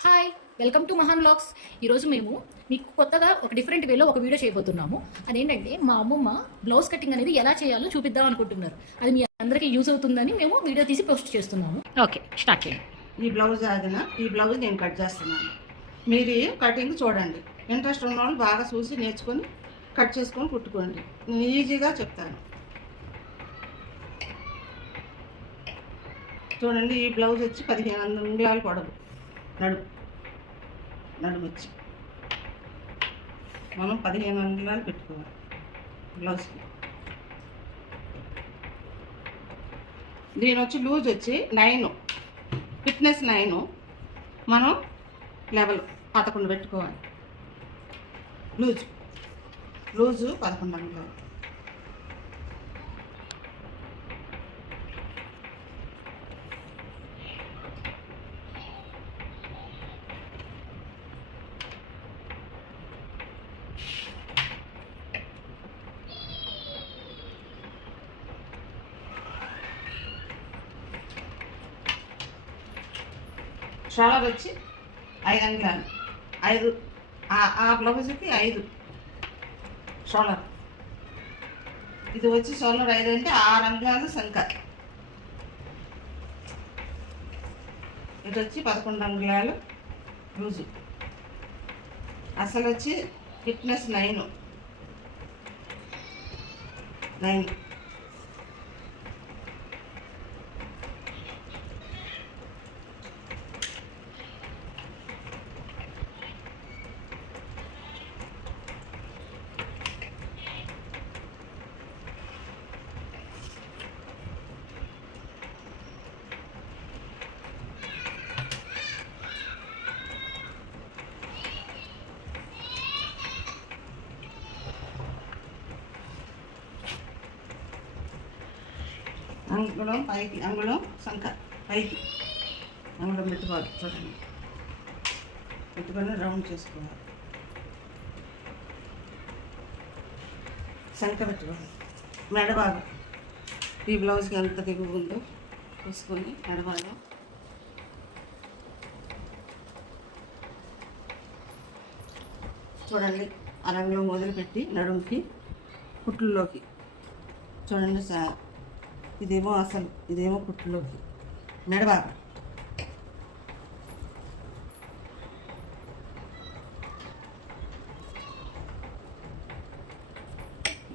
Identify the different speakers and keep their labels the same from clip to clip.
Speaker 1: Hi welcome to Mahan blogs ఈరోజు మేము మీకు కొత్తగా ఒక డిఫరెంట్ వేలో ఒక వీడియో చేయబోతున్నాము. అదేంటంటే మా అమ్మమ్మ బ్లౌజ్ కటింగ్ అనేది ఎలా చేయాలో చూపిద్దాం అనుకుంటున్నారు. అది మీ అందరికీ యూజ్ అవుతుందని మేము వీడియో తీసి పోస్ట్ చేస్తున్నాము. ఓకే స్టార్ట్ చేయండి.
Speaker 2: ఈ బ్లౌజ్ ఆదిన ఈ బ్లౌజ్ నేను కట్ చేస్తున్నాను. మీరు కటింగ్ చూడండి. ఇంట్రెస్ట్ ఉన్న వాళ్ళు బాగా చూసి నేర్చుకొని కట్ చేసుకొని కుట్టుకోండి. నేను ఈజీగా చెప్తాను. చూడండి ఈ బ్లౌజ్ వచ్చి పదిహేను అంగుళాలు పొడవు నడు. నడుము వచ్చి. మనం పదిహేను అంగుళాలు పెట్టుకోవాలి. బ్లౌజ్కి దీని వచ్చి లూజ్ వచ్చి నైన్. Fitness nine. మనం లెవెల్ పదకొండు పెట్టుకోవాలి. లూజ్. లూజు పదకొండు అంగుళాలు. షోలర్ వచ్చి ఐదు అంగుళాలు ఐదు. ఆ- బ్లౌజ్కి ఐదు. షోలర్. ఇది వచ్చి షోలర్ ఐదు అంటే ఆరు అంగుళాలు శంఖ ఇది వచ్చి పదకొండు అంగుళాలు లూజు అసలు వచ్చి ఫిట్నెస్ నైన్. నైన్. అంగుళం పైకి అంగుళం సంఖ పైకి. అంగుళం పెట్టుకోవాలి చూడండి. పెట్టుకొని రౌండ్ చేసుకోవాలి. సంఖ పెట్టుకోవాలి. మెడభాగం. ఈ బ్లౌజ్కి ఎంత దిగువ ఉందో చూసుకొని మెడభాగం. చూడండి అరంగులో మొదలుపెట్టి నడుముకి కుట్లలోకి. చూడండి సార్ ఇదేమో అసలు ఇదేమో కుట్టులోకి మెడబాగ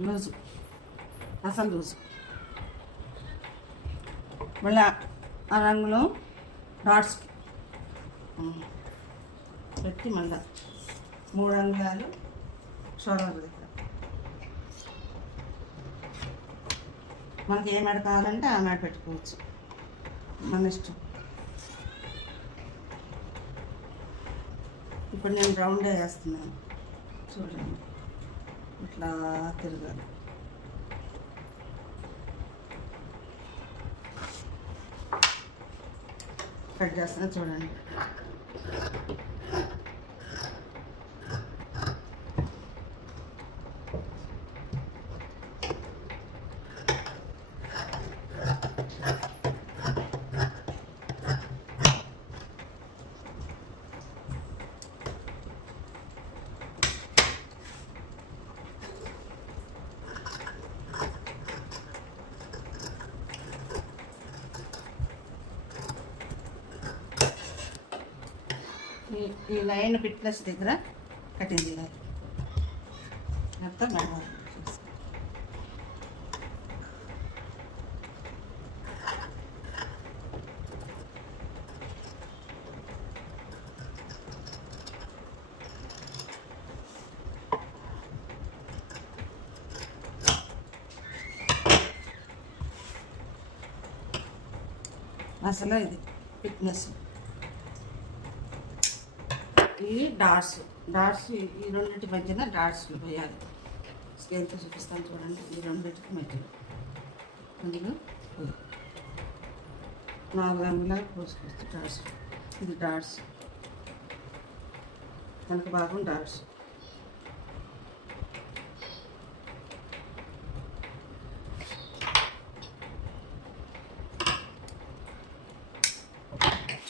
Speaker 2: రోజు. అసలు రోజు. మళ్ళీ ఆ రంగులో డాట్స్. పెట్టి మళ్ళీ మూడు అంగుళాలు షోల్డర్ దగ్గర మనకి ఏ మెడ కావాలంటే ఆ మెడ పెట్టుకోవచ్చు. మన ఇష్టం. ఇప్పుడు నేను రౌండ్ వేస్తున్నాను. చూడండి. ఇట్లా తిరగాలి. కట్ చేస్తున్నా చూడండి. ఈ ఈ లైన్ ఫిట్నెస్ దగ్గర కటింగ్ చేయాలి మొత్తం మేడం అసలు ఇది ఫిట్నెస్. ఇవి డాట్స్ డాట్స్ ఈ- రెండింటి మధ్యన డాట్స్లు పోయాలి స్కేల్తో చూపిస్తాను చూడండి ఈ రెండింటికి మధ్యలో. అందులో నాలుగు అంగుళాలు పోసుకోవచ్చు డాట్స్ ఇది డాట్స్. వెనక భాగం డాట్స్.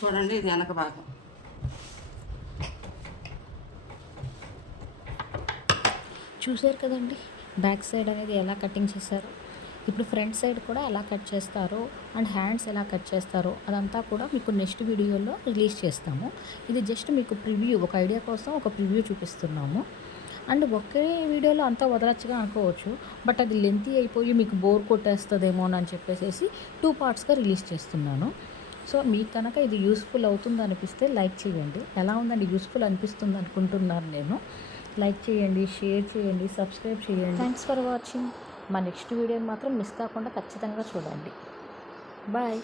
Speaker 2: చూడండి ఇది వెనక భాగం.
Speaker 3: చూసారు కదండి. బ్యాక్ సైడ్ అనేది ఎలా కటింగ్ చేశారు? ఇప్పుడు ఫ్రంట్ సైడ్ కూడా ఎలా కట్ చేస్తారో? అండ్ హ్యాండ్స్ ఎలా కట్ చేస్తారో? అదంతా కూడా మీకు నెక్స్ట్ వీడియోలో రిలీజ్ చేస్తాము. ఇది జస్ట్ మీకు ప్రివ్యూ ఒక ఐడియా కోసం ఒక ప్రివ్యూ చూపిస్తున్నాము. అండ్ ఒకే వీడియోలో అంతా వదలచ్చుగా అనుకోవచ్చు. బట్ అది లెంతీ అయిపోయి మీకు బోర్ కొట్టేస్తుందేమో అని చెప్పేసి టూ పార్ట్స్గా రిలీజ్ చేస్తున్నాను. సో మీకు కనుక ఇది యూస్ఫుల్ అవుతుంది అనిపిస్తే లైక్ చేయండి. ఎలా ఉందండి? యూస్ఫుల్ అనిపిస్తుంది అనుకుంటున్నాను నేను. లైక్ చేయండి షేర్ చేయండి సబ్స్క్రైబ్ చేయండి. థ్యాంక్స్ ఫర్ వాచింగ్ మా నెక్స్ట్ వీడియోని మాత్రం మిస్ కాకుండా ఖచ్చితంగా చూడండి. బాయ్.